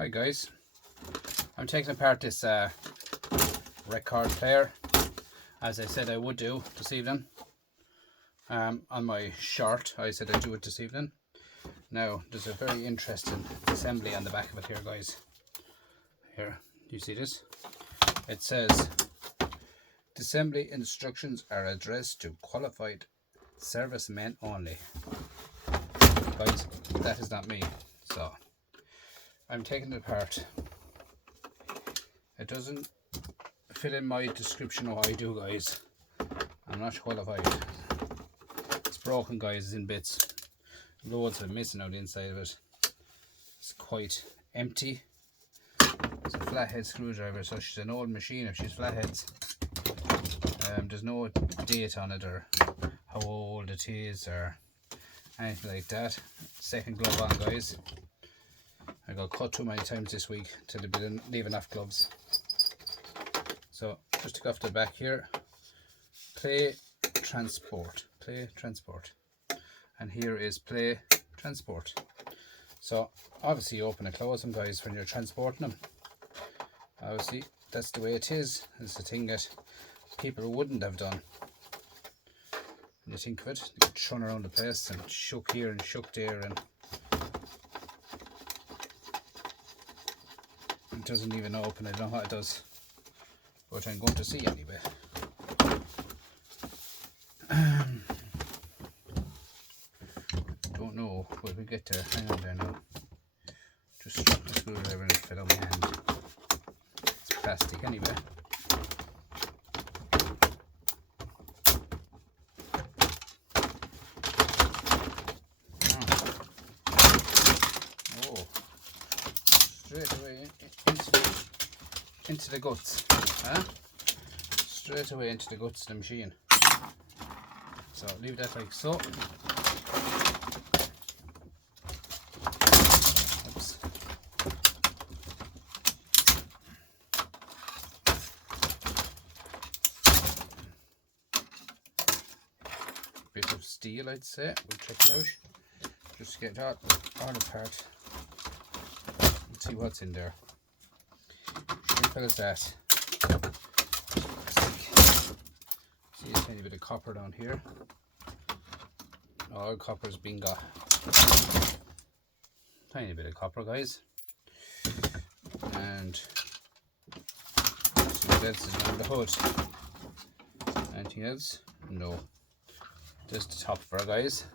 Hi guys, I'm taking apart this record player, as I said I would do this evening. On my short I said I'd do it this evening. Now there's a very interesting assembly on the back of it here guys. Here, you see this? It says, "Assembly instructions are addressed to qualified servicemen only." Guys, that is not me, so I'm taking it apart. It doesn't fit in my description of what I do, guys. I'm not qualified. It's broken, guys. It's in bits. Loads of missing out the inside of it. It's quite empty. It's a flathead screwdriver, so she's an old machine if she's flatheads. There's no date on it or how old it is or anything like that. Second glove on, guys. I got cut too many times this week till they've been leaving off gloves. So just to go off the back here, play transport, and here is play transport. So obviously you open and close them, guys, when you're transporting them. Obviously that's the way it is. It's the thing that people wouldn't have done. When you think of it, they get thrown around the place and shook here and shook there, and it doesn't even open. I don't know what it does, but I'm going to see anyway. Don't know, but we get there. Hang on there now. Just struck the screwdriver and it fell on my hand. It's plastic anyway. Oh, straight away into the guts, huh? Straight away into the guts of the machine. So leave that like so. Oops. Bit of steel, I'd say. We'll check it out. Just to get all apart and see what's in there. Simple as that. See a tiny bit of copper down here. All copper's been got. Tiny bit of copper, guys. And some else is on the hood. Anything else? No. Just the top bar, guys.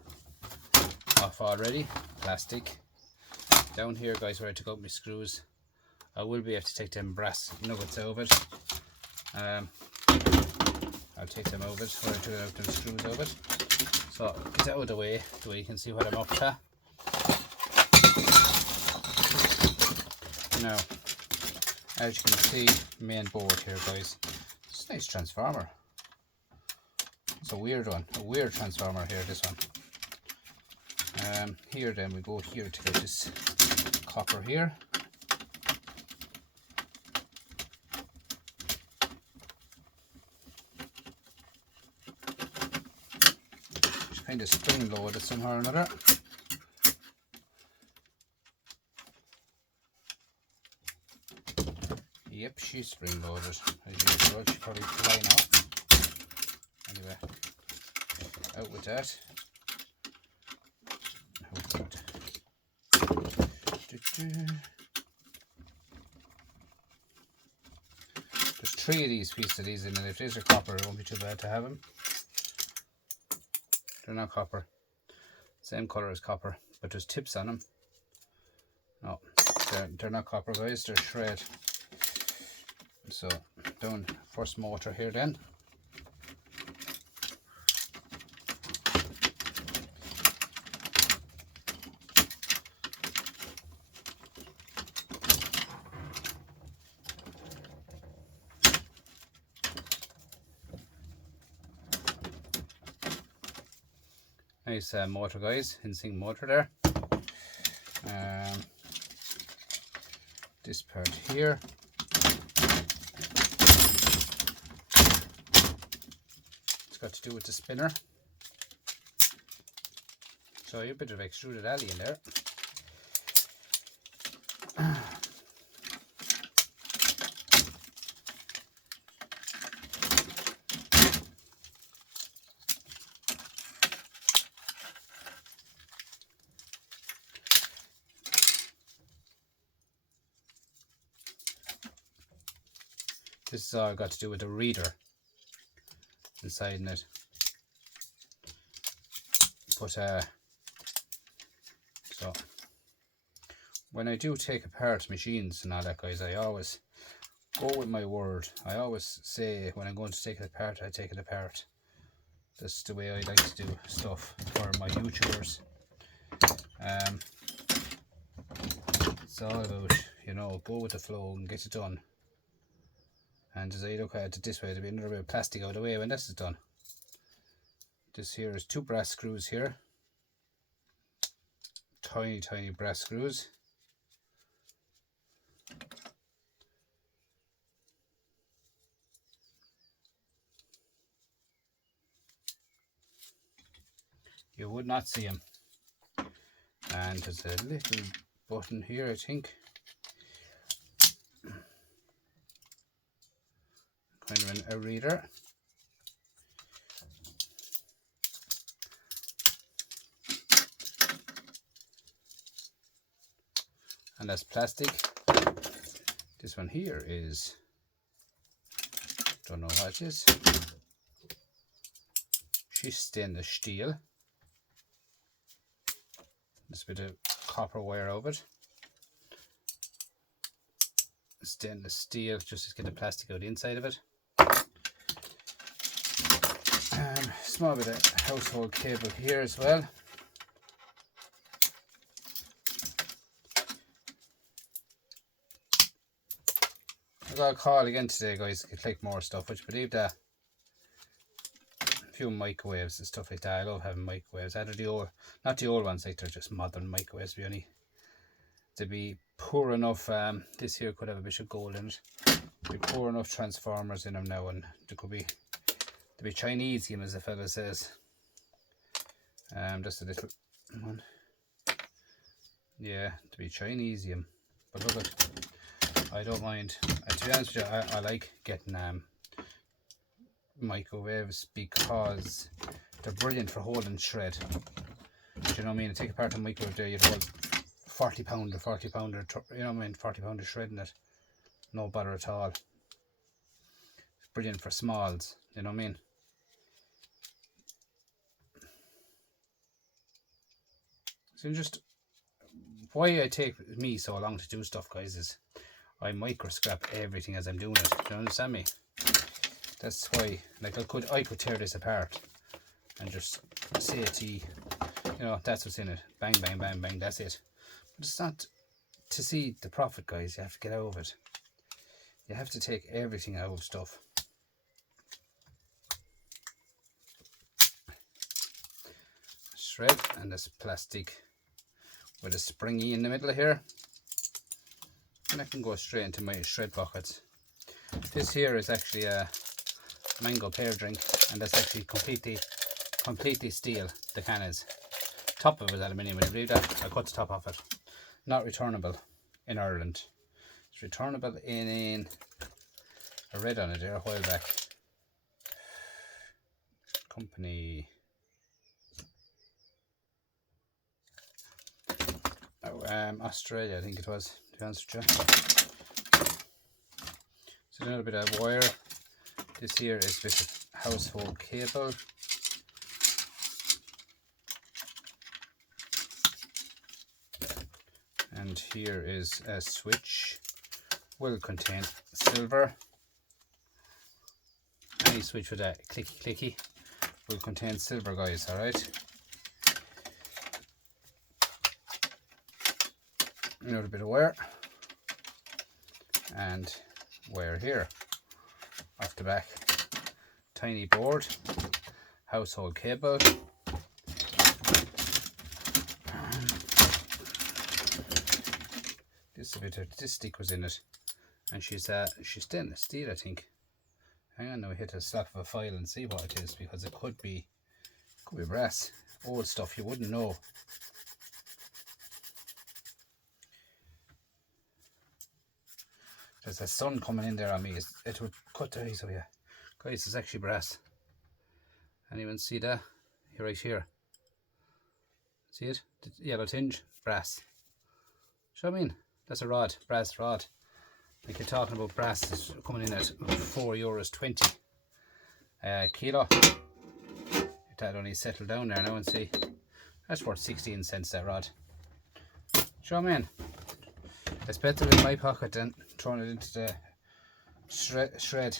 Off already. Plastic. Down here, guys, where I took out my screws. I will be able to take them brass nuggets out of it. I'll take them out of it, or I took out the screws out of it. So it's out of the way you can see what I'm up to. Now, as you can see, main board here, guys. It's a nice transformer. It's a weird one, a weird transformer here, this one. Here then we go here to get this copper here. Kind of spring loaded somehow or another. Yep, she's spring loaded as usual. She's probably flying off. Anyway, out with that. There's 3 of these pieces of these in, and if these are copper, it won't be too bad to have them. They're not copper. Same colour as copper, but there's tips on them. No, they're not copper, guys. They're shred. So, down first motor here then. Nice motor, guys. In-sync motor there. This part here. It's got to do with the spinner. So a bit of extruded alley in there. This is all I've got to do with the reader inside in it. But so when I do take apart machines and all that, guys, I always go with my word. I always say when I'm going to take it apart, I take it apart. That's the way I like to do stuff for my YouTubers. It's all about, you know, go with the flow and get it done. And as I look at it this way, there'll be another bit of plastic out of the way when this is done. This here is 2 brass screws here. Tiny, tiny brass screws. You would not see them. And there's a little button here, I think. Kind of a reader. And that's plastic. This one here is, don't know what it is. She's stainless steel. There's a bit of copper wire over it. Stainless steel, just to get the plastic out the inside of it. Small bit of household cable here as well. I got a call again today, guys, to collect more stuff, which I believe that a few microwaves and stuff like that. I love having microwaves. Either the old, not the old ones, like they're just modern microwaves, really. To be poor enough, this here could have a bit of gold in it. Be poor enough transformers in them now, and there could be Chinese game, as the fella says. Just a little one. Yeah, to be Chinese game. But look at, I don't mind. To be honest with you, I like getting microwaves because they're brilliant for holding shred. Do you know what I mean? Take apart a microwave there, you'd hold 40 pounder, you know what I mean? 40 pounder shred in it. No bother at all. It's brilliant for smalls, you know what I mean? So just why I take me so long to do stuff, guys, is I microscrap everything as I'm doing it. Do you understand me? That's why, like, I could tear this apart and just say to you, you know, that's what's in it. Bang, bang, bang, bang, that's it. But it's not to see the profit, guys. You have to get out of it. You have to take everything out of stuff. Shred, and this plastic with a springy in the middle here. And I can go straight into my shred buckets. This here is actually a mango pear drink, and that's actually completely steel. The can is. Top of it is aluminium. Would you believe that? I cut the top off it. Not returnable in Ireland. It's returnable in, I read on it there a while back. Company. Australia, I think it was, to be honest with you. So a little bit of wire. This here is a bit of household cable. And here is a switch. Will contain silver. Any switch with a clicky clicky will contain silver, guys, alright? Another bit of wire, and wire here off the back. Tiny board, household cable, this bit of this stick was in it, and she's stainless steel, I think. Hang on, now we hit the slap of a file and see what it is, because it could be brass, old stuff you wouldn't know. There's a sun coming in there on me. It would cut the eyes of you. Guys, it's actually brass. Anyone see that? Right here. See it? The yellow tinge? Brass. Show me in. That's a rod. Brass rod. Like you're talking about brass is coming in at €4.20 kilo. If that only settled down there now and see, that's worth 16 cents that rod. Show me in. It's better in my pocket than throwing it into the shred.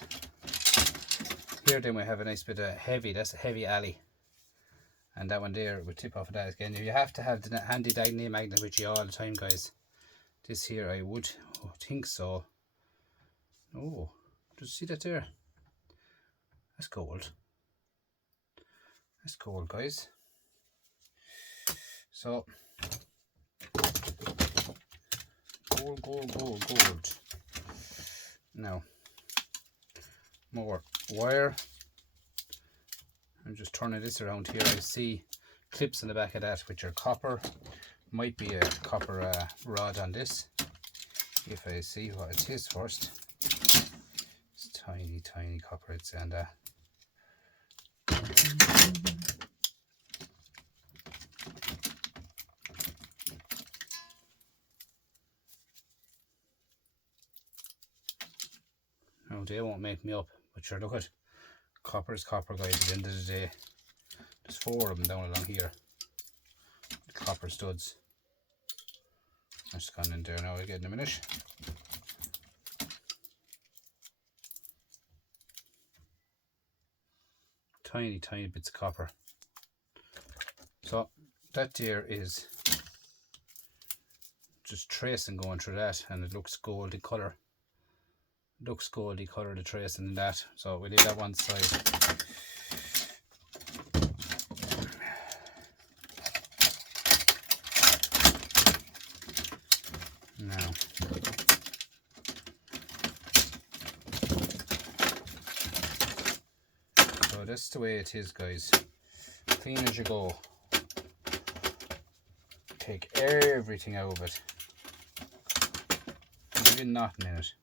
Here then we have a nice bit of heavy, that's a heavy alley. And that one there would tip off of that again. You have to have the handy diagonal magnet with you all the time, guys. This here I would think so. Oh, just see that there? That's gold. That's gold, guys. So gold. Now, more wire. I'm just turning this around here. I see clips in the back of that which are copper. Might be a copper rod on this. If I see what it is first. It's tiny copper. It's and no, they won't make me up. But sure, look at copper is copper, guys. At the end of the day, there's 4 of them down along here. Copper studs. That's gone in there now again in a minute. Tiny bits of copper. So that there is just tracing going through that, and it looks goldy colour. Looks goldy colour, the tracing in that. So we leave that one side. Now, so that's the way it is, guys. Clean as you go. Take everything out of it. Leave nothing in it.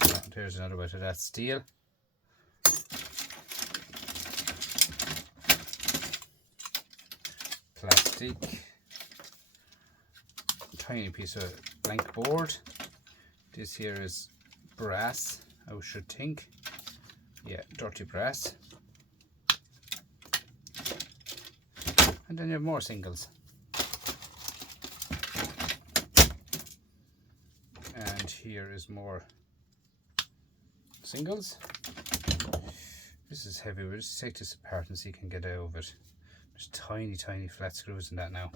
So there's another bit of that steel. Plastic. Tiny piece of blank board. This here is brass, I should think. Yeah, dirty brass. And then you have more singles. And here is more singles. This is heavy. We'll just take this apart and see if you can get out of it. There's tiny flat screws in that now.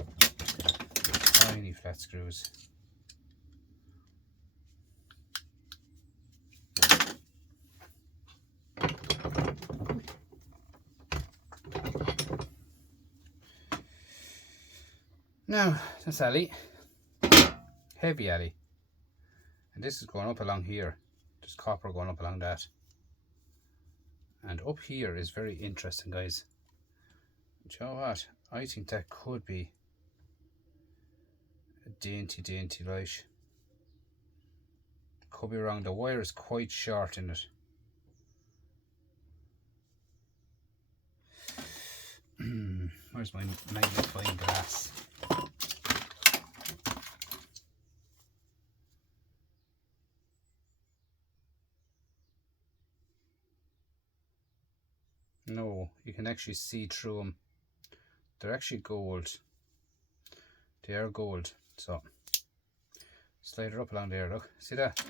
Tiny flat screws. Now, this alley, heavy alley, and this is going up along here. There's copper going up along that. And up here is very interesting, guys. Do you know what? I think that could be a dainty light. Could be wrong. The wire is quite short in it. Where's my magnifying glass? No, you can actually see through them. They're actually gold. They are gold. So slide it up along there, look. See that?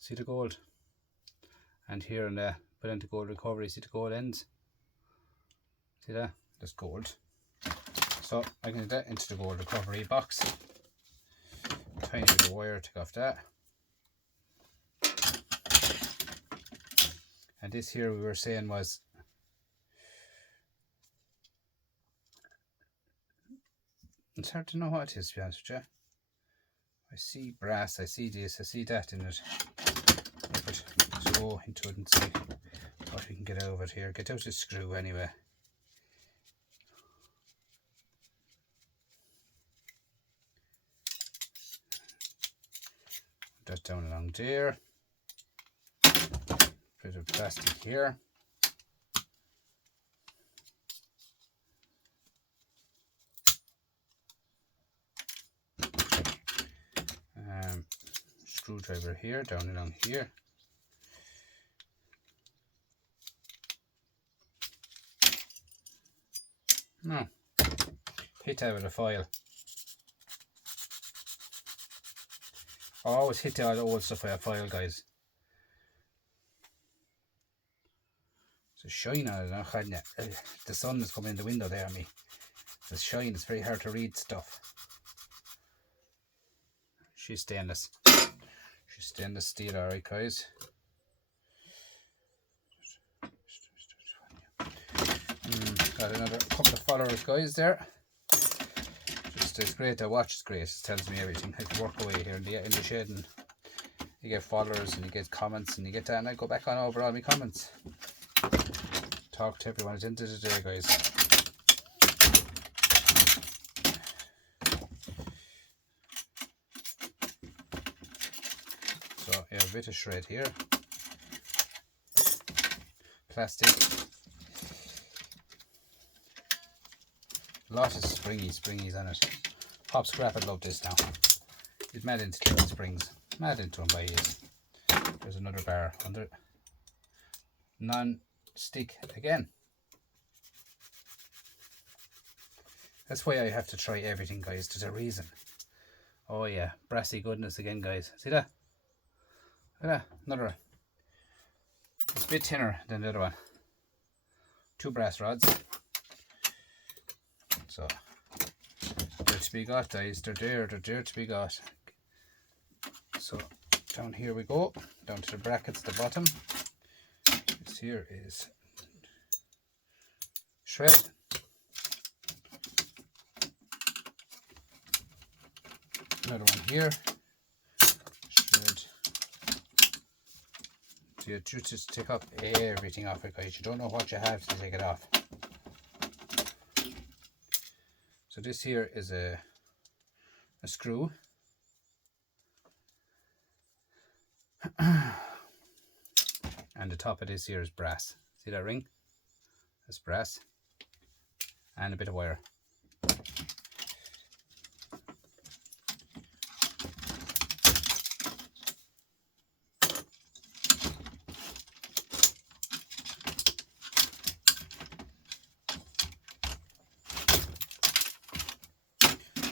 See the gold? And here in the put into gold recovery, see the gold ends? See that? That's gold. So I can get that into the gold recovery box. Tiny bit of wire, take off that. And this here we were saying was it's hard to know what it is, to be honest with you. I see brass, I see this, I see that in it. But let's go into it and see what we can get out of it here. Get out the screw anyway. Put that down along there. Bit of plastic here. screwdriver here, down along here. No, hit that with a file. I always hit all the old stuff with a file, guys. It's a shine on it. The sun is coming in the window there on me. The shine, it's very hard to read stuff. She's stainless. She's stainless steel, alright, guys. Got another couple of followers, guys, there. Just it's great to watch. It's great. It tells me everything. I can work away here in the shed, and you get followers and you get comments and you get that, and I go back on over all my comments. Talk to everyone at the end of the day, guys. So yeah, a bit of shred here. Plastic. A lot of springies on it. Pop Scrap would love this now. He's mad into clearing springs. Mad into them by his. There's another bar under it. Non-stick again. That's why I have to try everything, guys. There's a reason. Oh yeah, brassy goodness again, guys. See that? Look at that. Another one. It's a bit thinner than the other one. 2 brass rods. So they're to be got, guys. They're there to be got. So down here we go, down to the brackets at the bottom. This here is shred. Another one here. Shred. So you just take up everything off it, guys. You don't know what you have to take it off. So this here is a screw. And the top of this here is brass. See that ring? That's brass. And a bit of wire.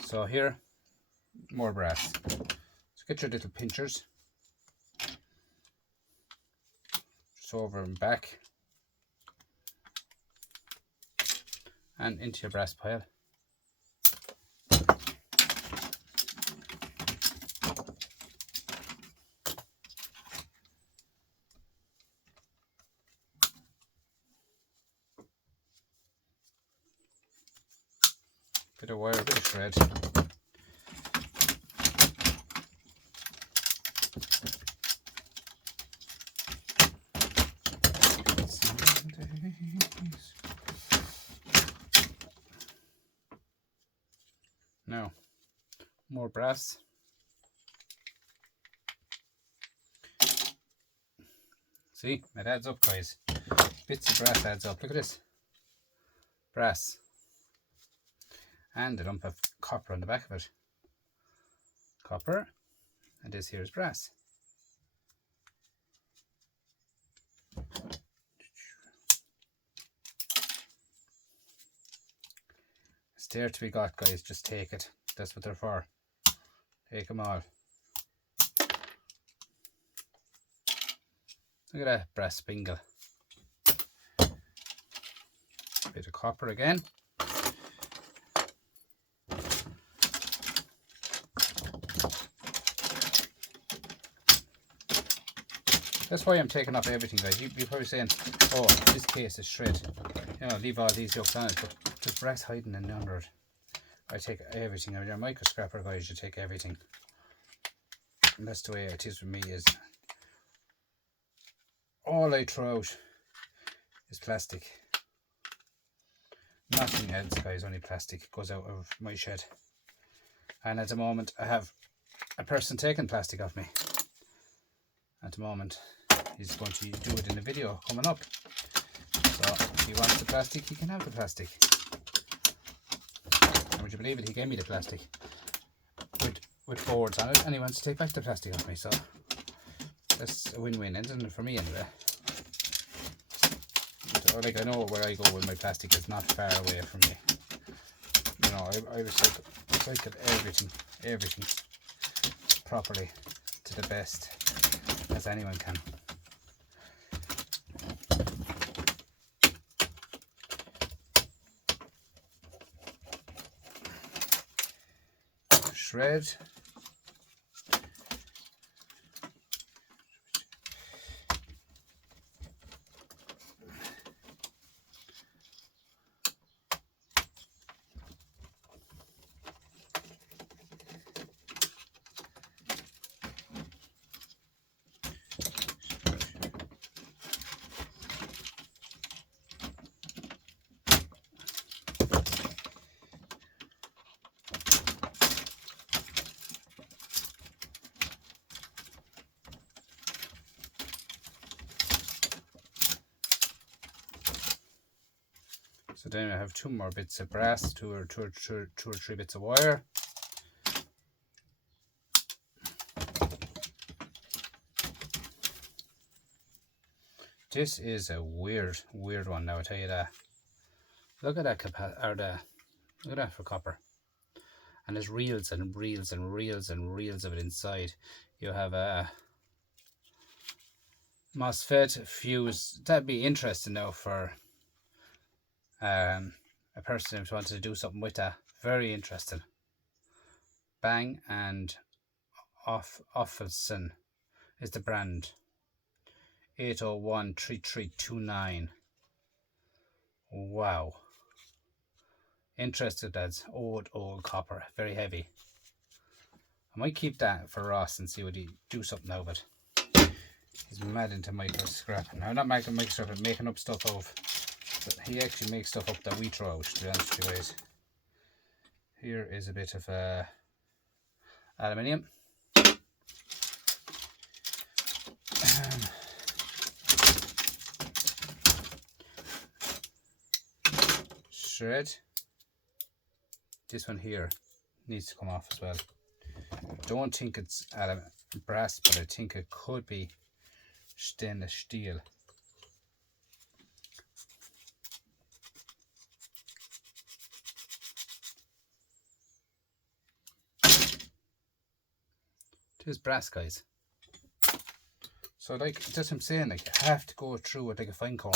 So here, more brass. So get your little pinchers. Just over and back. And into your brass pile. Bit of wire, bit of shred. Now, more brass. See, it adds up, guys. Bits of brass adds up. Look at this. Brass. And a lump of copper on the back of it. Copper. And this here is brass. It's there to be got, guys. Just take it. That's what they're for. Take them all. Look at that brass spingle. Bit of copper again. That's why I'm taking off everything, guys. You're probably saying, oh, this case is shred. You know, leave all these yokes on it, but there's brass hiding in under it. I take everything. I mean, a micro scrapper, guys, you take everything. And that's the way it is with me, is all I throw out is plastic. Nothing else, guys, only plastic goes out of my shed. And at the moment, I have a person taking plastic off me. At the moment, he's going to do it in a video coming up. So if he wants the plastic, he can have the plastic. And would you believe it, he gave me the plastic with with boards on it, and he wants to take back the plastic off me, so that's a win-win, isn't it, for me anyway. But, like, I know where I go with my plastic is not far away from me. You know, I recycle everything properly to the best as anyone can. Shred. So then I have 2 more bits of brass, two or three bits of wire. This is a weird one now, I tell you that. Look at that look at that for copper. And there's reels and reels and reels and reels of it inside. You have a MOSFET fuse. That'd be interesting now for a person who wanted to do something with that. Very interesting. Bang and Offelson is the brand. 8013329. Wow. Interested, lads. Old copper. Very heavy. I might keep that for Ross and see what he do something now, but he's mad into micro scrap. Now, not micro scrap, but making up stuff of. But he actually makes stuff up that we throw out, to be honest with you guys. Here is a bit of aluminium. Shred. This one here needs to come off as well. Don't think it's brass, but I think it could be stainless steel. It is brass, guys. So, like, that's what I'm saying, like, you have to go through it like a fine comb.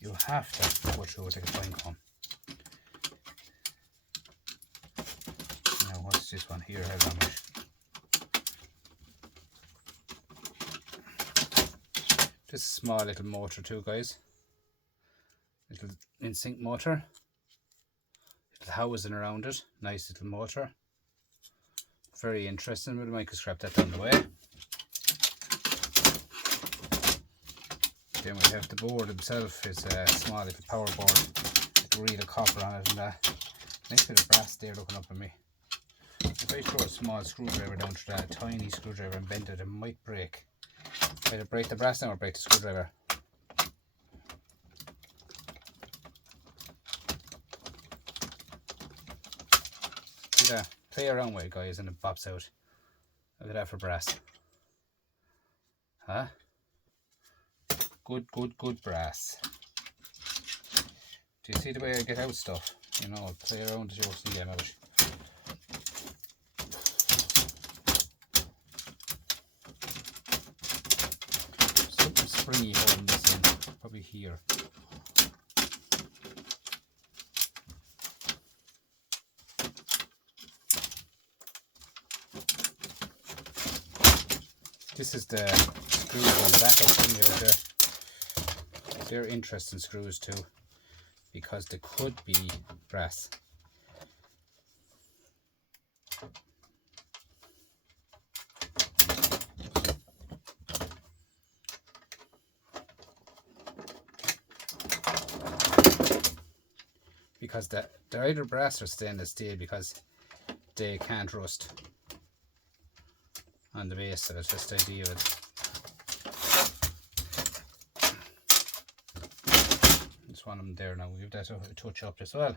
You have to go through it like a fine comb. Now, what's this one here? How much? Just a small little motor too, guys. Little in-sync motor. Little housing around it. Nice little motor. Very interesting, but I might scrap that down the way. Then we have the board itself. It's a small little power board. Little reel of copper on it, and a nice bit of brass there looking up at me. If I throw a small screwdriver down through that, a tiny screwdriver, and bend it, it might break. Either break the brass down or break the screwdriver. See that? Play around with it, guys, and it pops out. Look at that for brass. Huh? Good brass. Do you see the way I get out stuff? You know, play around the Joseph game out. Something springy holding this in, probably here. This is the screws on the back of them. They're interesting screws too, because they could be brass. Because they're either brass or stainless steel, because they can't rust on the base of it. Just the idea of it. There's one of them there now. We'll give that a touch up as well.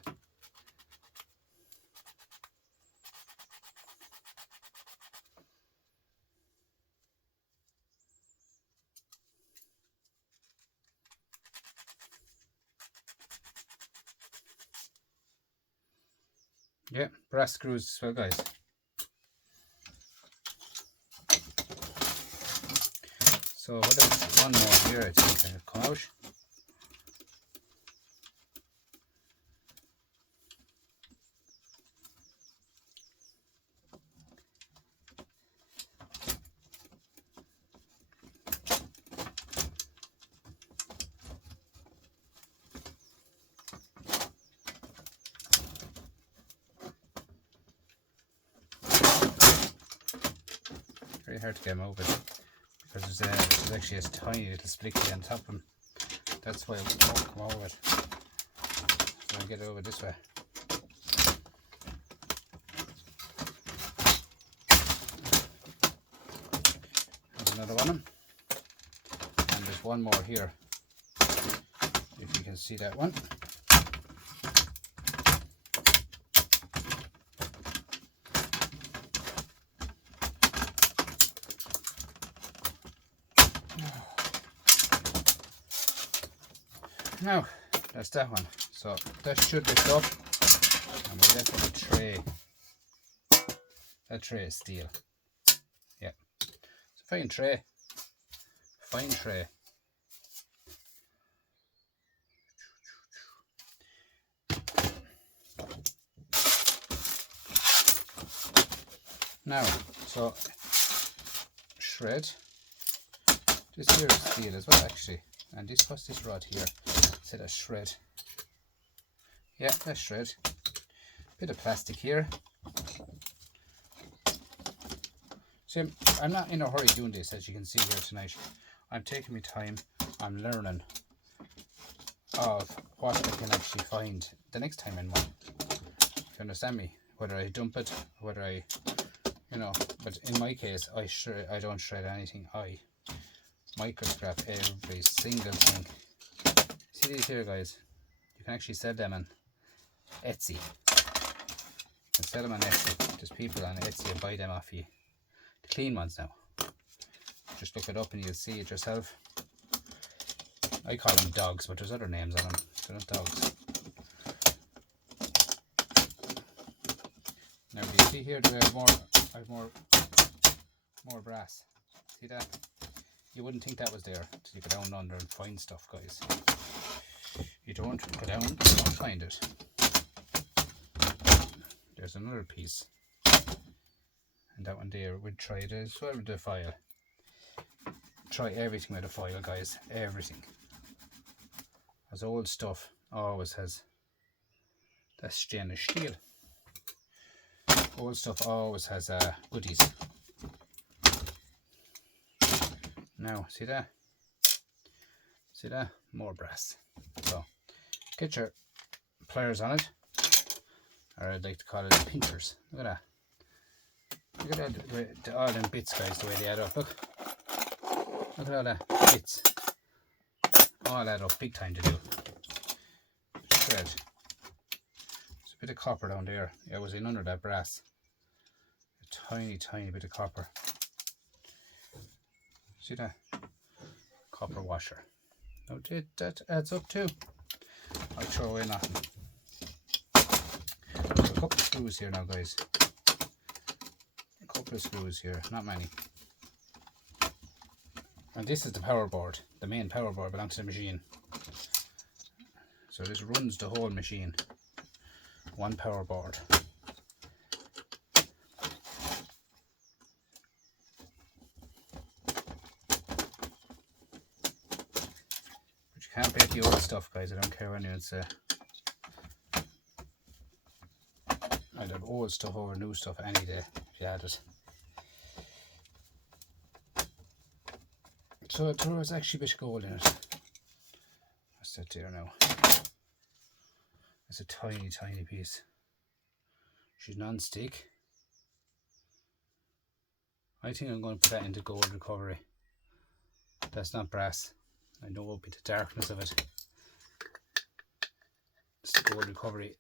Yeah, brass screws as well, guys. So what else? One more here, I think that'll come out. Very hard to get them open because there's actually a tiny little splicky on top of them. That's why it won't come over it. So I'll get it over this way. There's another one of them. And there's one more here. If you can see that one. Now, that's that one. So that should lift up, and we'll lift the tray. That tray is steel. Yeah, it's a fine tray. Fine tray. Now, so shred. This here is steel as well, actually. And this, what's this rod here? Say that's shred. Yeah, that's shred. Bit of plastic here. See, I'm not in a hurry doing this, as you can see here tonight. I'm taking my time. I'm learning of what I can actually find the next time in one. You understand me? Whether I dump it, whether I, you know. But in my case, I don't shred anything. I microscrap every single thing. See these here, guys? You can actually sell them on Etsy. You can sell them on Etsy. There's people on Etsy who buy them off you. The clean ones now. Just look it up and you'll see it yourself. I call them dogs, but there's other names on them. They're not dogs. Now, do you see here? I have more brass. See that? You wouldn't think that was there until you go down under and find stuff, guys. You don't go down and don't find it. There's another piece. And that one there, we'd try it as well with the foil. Try everything with the foil, guys. Everything. As old stuff always has. That's stainless steel. Old stuff always has goodies. Now, see that? See that? More brass. So, get your pliers on it. Or I'd like to call it pinchers. Look at that. Look at that, all them bits, guys, the way they add up. Look. Look at all that bits. All add up, big time to do. Shred. There's a bit of copper down there. It was in under that brass. A tiny, tiny bit of copper. See that? Copper washer. Now that adds up too. I'll throw away nothing. So a couple of screws here now, guys. A couple of screws here, not many. And this is the power board. The main power board belongs to the machine. So this runs the whole machine. One power board. Can't break the old stuff, guys. I don't care when it's I'd have old stuff over new stuff any day if you had it. So there was actually a bit of gold in it. What's that there now? It's a tiny, tiny piece. She's non-stick. I think I'm going to put that into gold recovery. That's not brass. I know it'll be the darkness of it. It's the gold recovery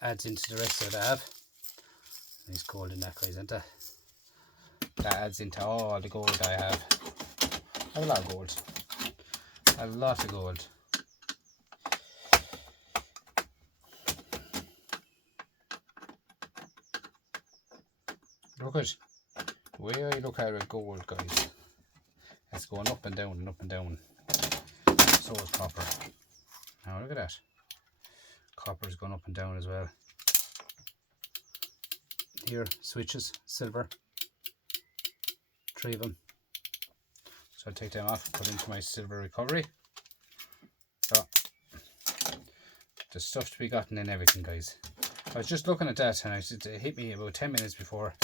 adds into the rest of it I have. Nice gold in that, guys, isn't it? That adds into all the gold I have. I have a lot of gold. A lot of gold. Look at the way I look at it, gold, guys. It's going up and down and up and down. So is copper. Now look at that. Copper is going up and down as well. Here, switches, silver. 3 of them. So I'll take them off and put into my silver recovery. So there's stuff to be gotten in everything, guys. I was just looking at that and it hit me about 10 minutes before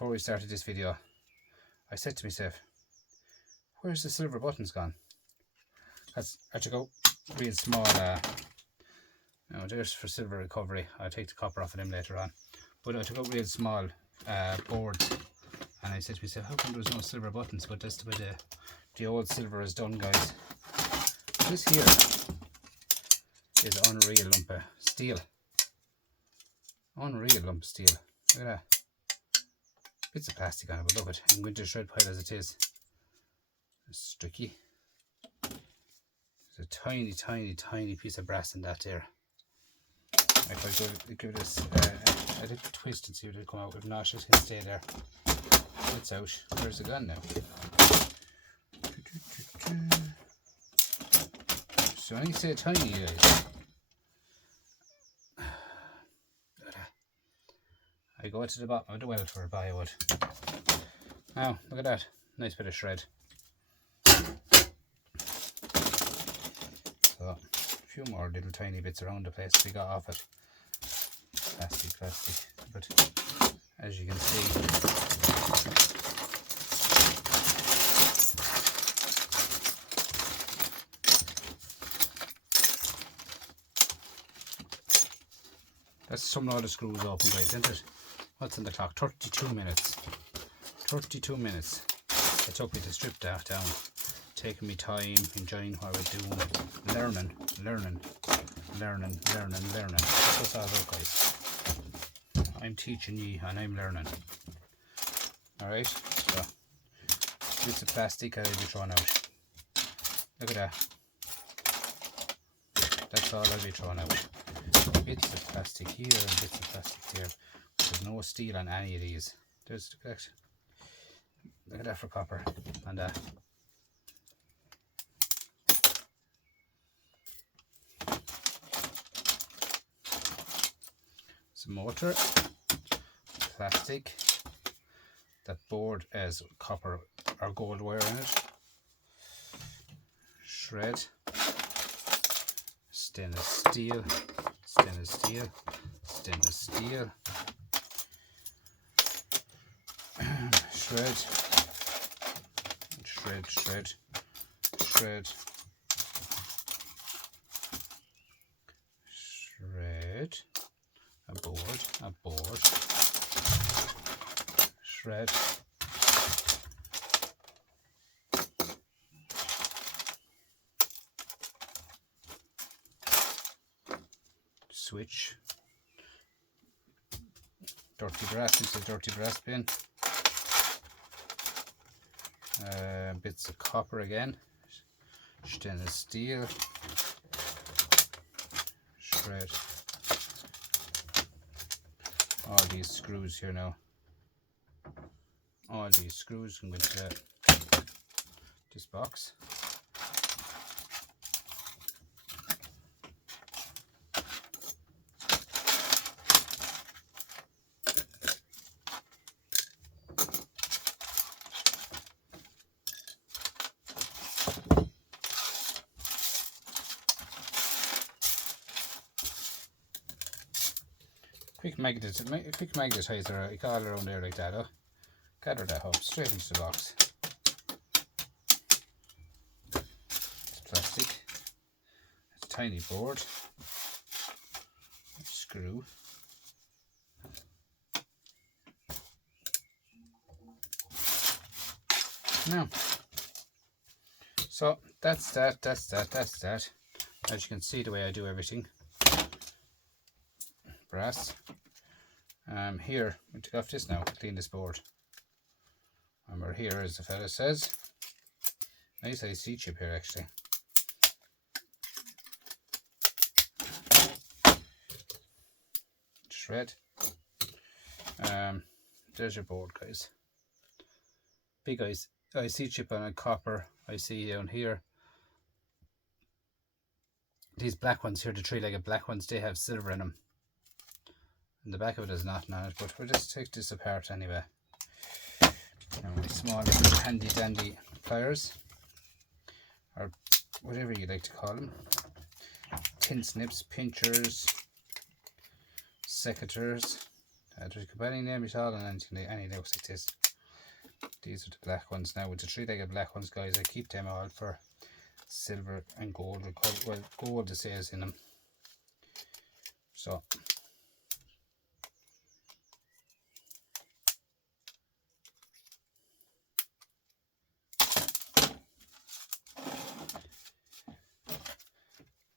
we started this video. I said to myself, where's the silver buttons gone? I took out real small, now there's for silver recovery. I'll take the copper off of them later on. But I took out real small boards and I said to myself, how come there's no silver buttons? But that's the way the old silver is done, guys. This here is unreal lump of steel. Unreal lump of steel. Look at that. Bits of plastic on it, but look at it. I'm going to shred pile as it is. It's sticky. There's a tiny, tiny, tiny piece of brass in that there. If I give this a little twist and see if it'll come out. If not, it can stay there. It's out. Where's it gone now? So I need to say tiny, guys. I go to the bottom of the well for a biowood. Now, look at that. Nice bit of shred. So, a few more little tiny bits around the place we got off it. Plastic. But, as you can see, that's some of the screws open, guys, isn't it? What's in the clock? 32 minutes. 32 minutes. It took me to strip that down. Taking me time, enjoying what we're doing, learning. That's what's all about, guys. I'm teaching ye and I'm learning. Alright, so bits of plastic I'll be throwing out. Look at that. That's all I'll be throwing out. Bits of plastic here and bits of plastic there. There's no steel on any of these. There's look at that for copper and that. It's a motor, plastic. That board has copper or gold wire in it. Shred. Stainless steel. Shred. A board. Shred. Switch. Dirty brass into the dirty brass bin. Bits of copper again. Stainless steel. Shred. All these screws here now. All these screws can go into this box. Quick magnetizer, you call it around there like that, oh. Gather that up straight into the box. It's plastic. It's a tiny board. Screw. Now, so that's that. As you can see, the way I do everything. Brass. Here, we take off this now, clean this board. And we're here, as the fella says. Nice IC chip here, actually. Shred. there's your board, guys. Big IC chip on a copper IC down here. These black ones here, the three-legged black ones, they have silver in them. And the back of it is nothing on it, but we'll just take this apart anyway. Now my small little handy dandy pliers, or whatever you like to call them. Tin snips, pinchers, secateurs. You could put any name at all on any looks like this. These are the black ones. Now with the three-legged black ones, guys, I keep them all for silver and gold. Well, gold it says in them. So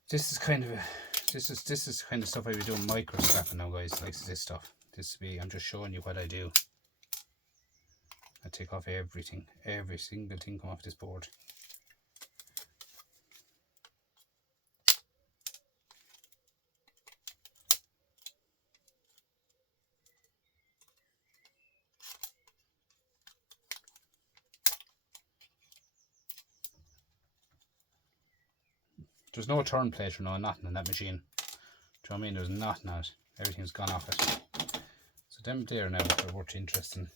this is kind of stuff I be doing micro scrapping now, guys. Like this stuff. I'm just showing you what I do. I take off everything, every single thing come off this board. There's no turn plate or no nothing in that machine. Do you know what I mean? There's nothing on it. Everything's gone off it. So them there now are worth interesting.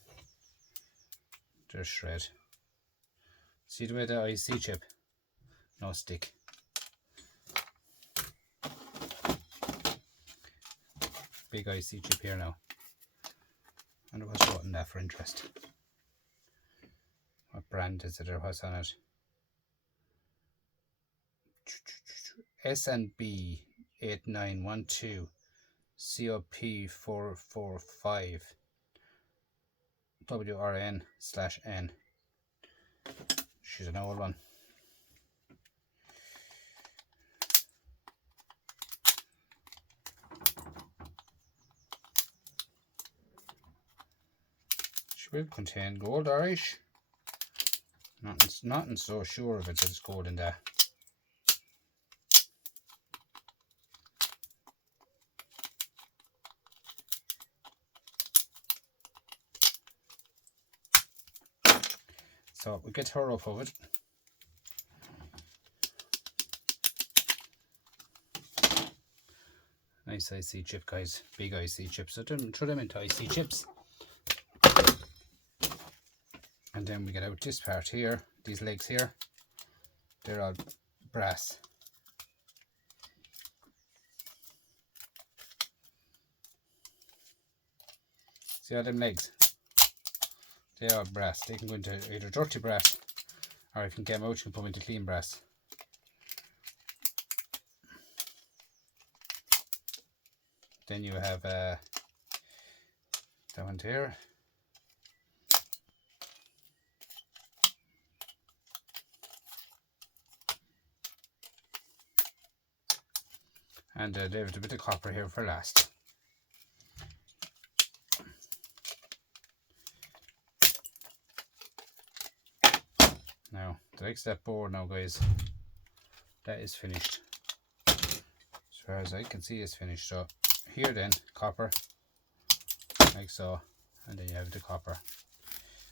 They're shred. See the way the IC chip? No stick. Big IC chip here now. I wonder what's written there for interest. What brand is it or what's on it? SNB 8912 COP 445 WRN/N. She's an old one. She will contain gold, alright. Nothing so sure of it that it's gold in there. So we'll get her off of it. Nice IC chip, guys. Big IC chips. So throw them into IC chips. And then we get out this part here. These legs here. They're all brass. See all them legs? They are brass. They can go into either dirty brass, or you can get them out, you can put them into clean brass. Then you have that one there. And there's a bit of copper here for last. Now, the next step board now, guys, that is finished. As far as I can see, it's finished. So here then, copper, like so, and then you have the copper.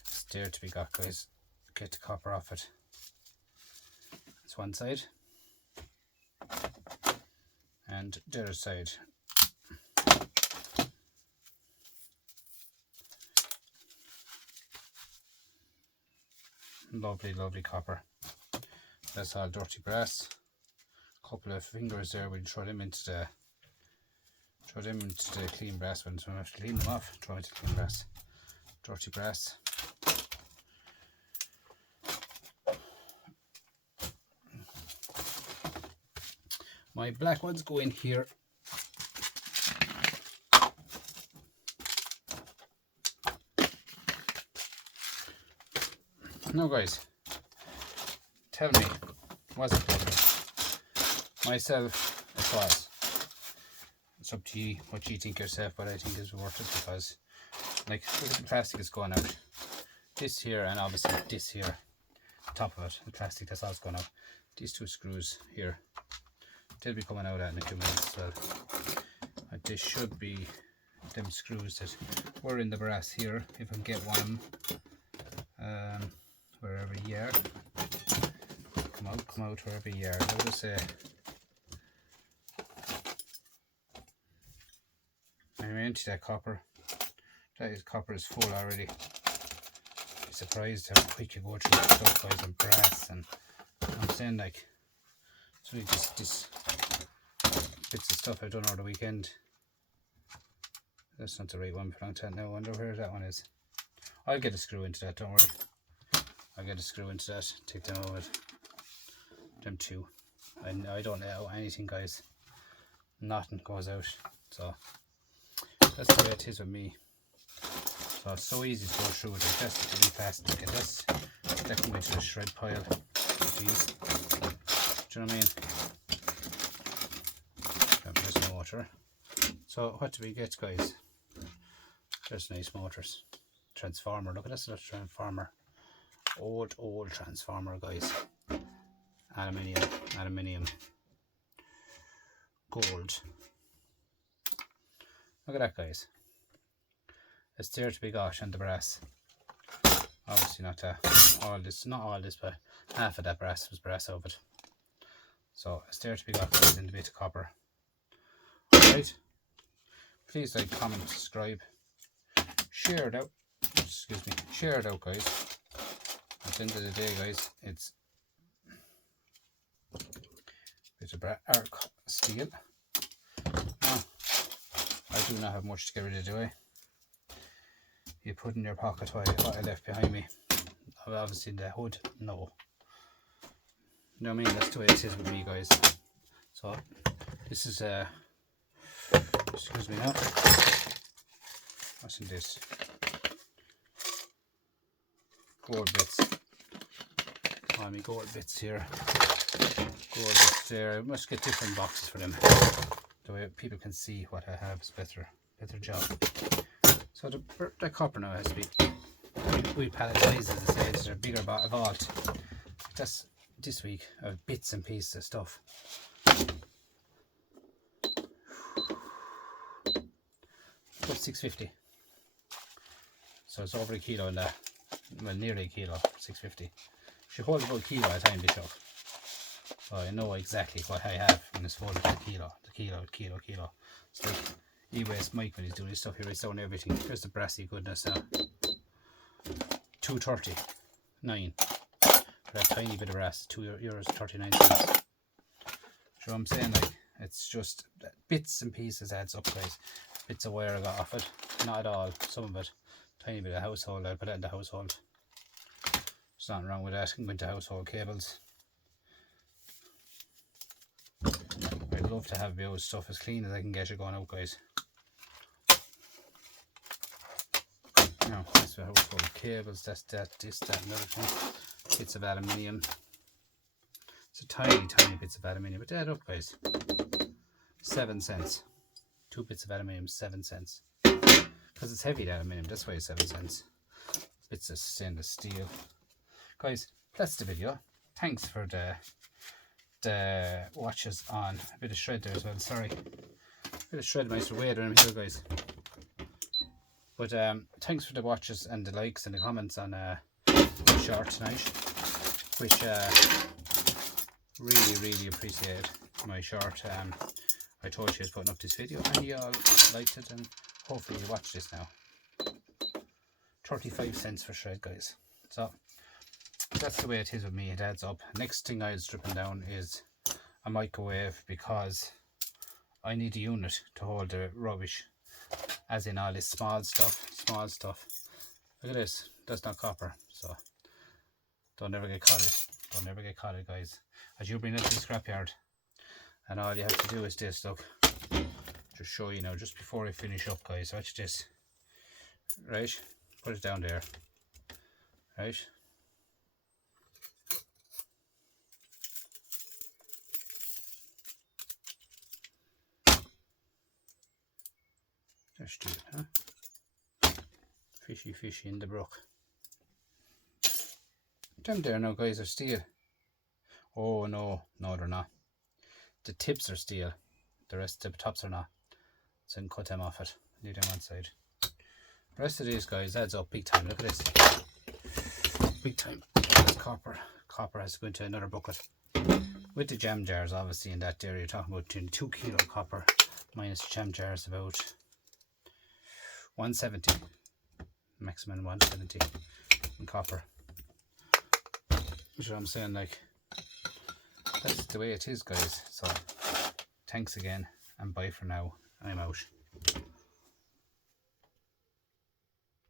It's there to be got, guys. Get the copper off it. That's one side. And the other side. Lovely, lovely copper. That's all dirty brass. Couple of fingers there. We'll throw them into the clean brass ones. So I have to clean them off. Throw into clean brass. Dirty brass. My black ones go in here. Now, guys, tell me, was it pleasant? Myself, it was. It's up to you what you think yourself, but I think it's worth it because, like, look at the plastic is going out. This here, and obviously this here, top of it, the plastic, that's all going out. These two screws here, they'll be coming out in a few minutes as well. This should be them screws that were in the brass here, if I can get one, wherever you are. Come out wherever you are. I'll just say, I'm empty that copper. That copper is full already. I'm surprised how quick you go through the stuff, guys, and brass, and I'm saying, like, it's really just this bits of stuff I've done over the weekend. That's not the right one for long time now. I wonder where that one is. I'll get a screw into that, don't worry. I'll get a screw into that, take them out. Them two. I don't know anything, guys. Nothing goes out. So that's the way it is with me. So it's so easy to go through it. Just really fast. Look at this. That can go into the shred pile. These. Do you know what I mean? There's no motor. So what do we get, guys? There's nice motors. Transformer. Look at this little transformer. Old transformer, guys. Aluminium. Gold. Look at that, guys. It's there to be got on the brass. Obviously not not all this, but half of that brass was brass over it. So it's there to be got, guys, in the bit of copper. Alright. Please like, comment, subscribe. Share it out. Excuse me. Share it out, guys. At the end of the day, guys, it's a bit of arc steel. Now, I do not have much to get rid of, do I? You put in your pocket what I left behind me. Obviously the hood, no. You know what I mean? That's the way it is with me, guys. So this is excuse me now. What's in this? Gold bits. Oh, me gold bits here. Gold bits there. I must get different boxes for them. The way people can see what I have is better job. So the copper now has to be re-palletized, as I said. They're bigger vault. That's this week of bits and pieces of stuff. About 650. So it's over a kilo in that. Well, nearly a kilo. 650. She holds about a kilo at a time, Bishop. So I know exactly what I have when it's folded to the kilo. It's like E-Waste Mike when he's doing his stuff, he writes down everything. There's the brassy goodness now. 2.39 for that tiny bit of brass. €2.39. Do you know what I'm saying? Like, it's just bits and pieces adds up, guys. Bits of wire I got off it. Not at all. Some of it. Tiny bit of household. I'll put that in the household. There's nothing wrong with that. I can go into household cables. I'd love to have the old stuff as clean as I can get it going out, guys. Now, that's the household cables. That's that, this, that, and other thing. Bits of aluminium. It's a tiny bits of aluminium, but add up, guys. 7 cents. 2 bits of aluminium, 7 cents. Because it's heavy, the aluminium. That's why it's 7 cents. Bits of stainless steel. Guys, that's the video. Thanks for the watches on. A bit of shred there as well, sorry. A bit of shred might be weird around here, guys. But thanks for the watches and the likes and the comments on my short tonight, which really appreciated my short. I told you I was putting up this video and you all liked it, and hopefully you watch this now. 35 cents for shred, guys. So that's the way it is with me. It adds up. Next thing I'm stripping down is a microwave, because I need a unit to hold the rubbish, as in all this small stuff. Look at this. That's not copper, so don't ever get caught, guys. As you bring it to the scrapyard, and all you have to do is this. Look, just show you now, just before I finish up, guys. Watch this. Right, put it down there. Right. Just do it, huh? Fishy in the brook. Them there now, guys, are steel. Oh no, they're not. The tips are steel. The rest of the tops are not. So I can cut them off it. Leave them on side. The rest of these guys adds up big time. Look at this. Big time. This copper. Copper has to go into another bucket. With the jam jars, obviously, in that there, you're talking about 2 kilo copper minus jam jars, about 170. Maximum 170 in copper. Which I'm saying, like, that's the way it is, guys. So, thanks again, and bye for now. I'm out.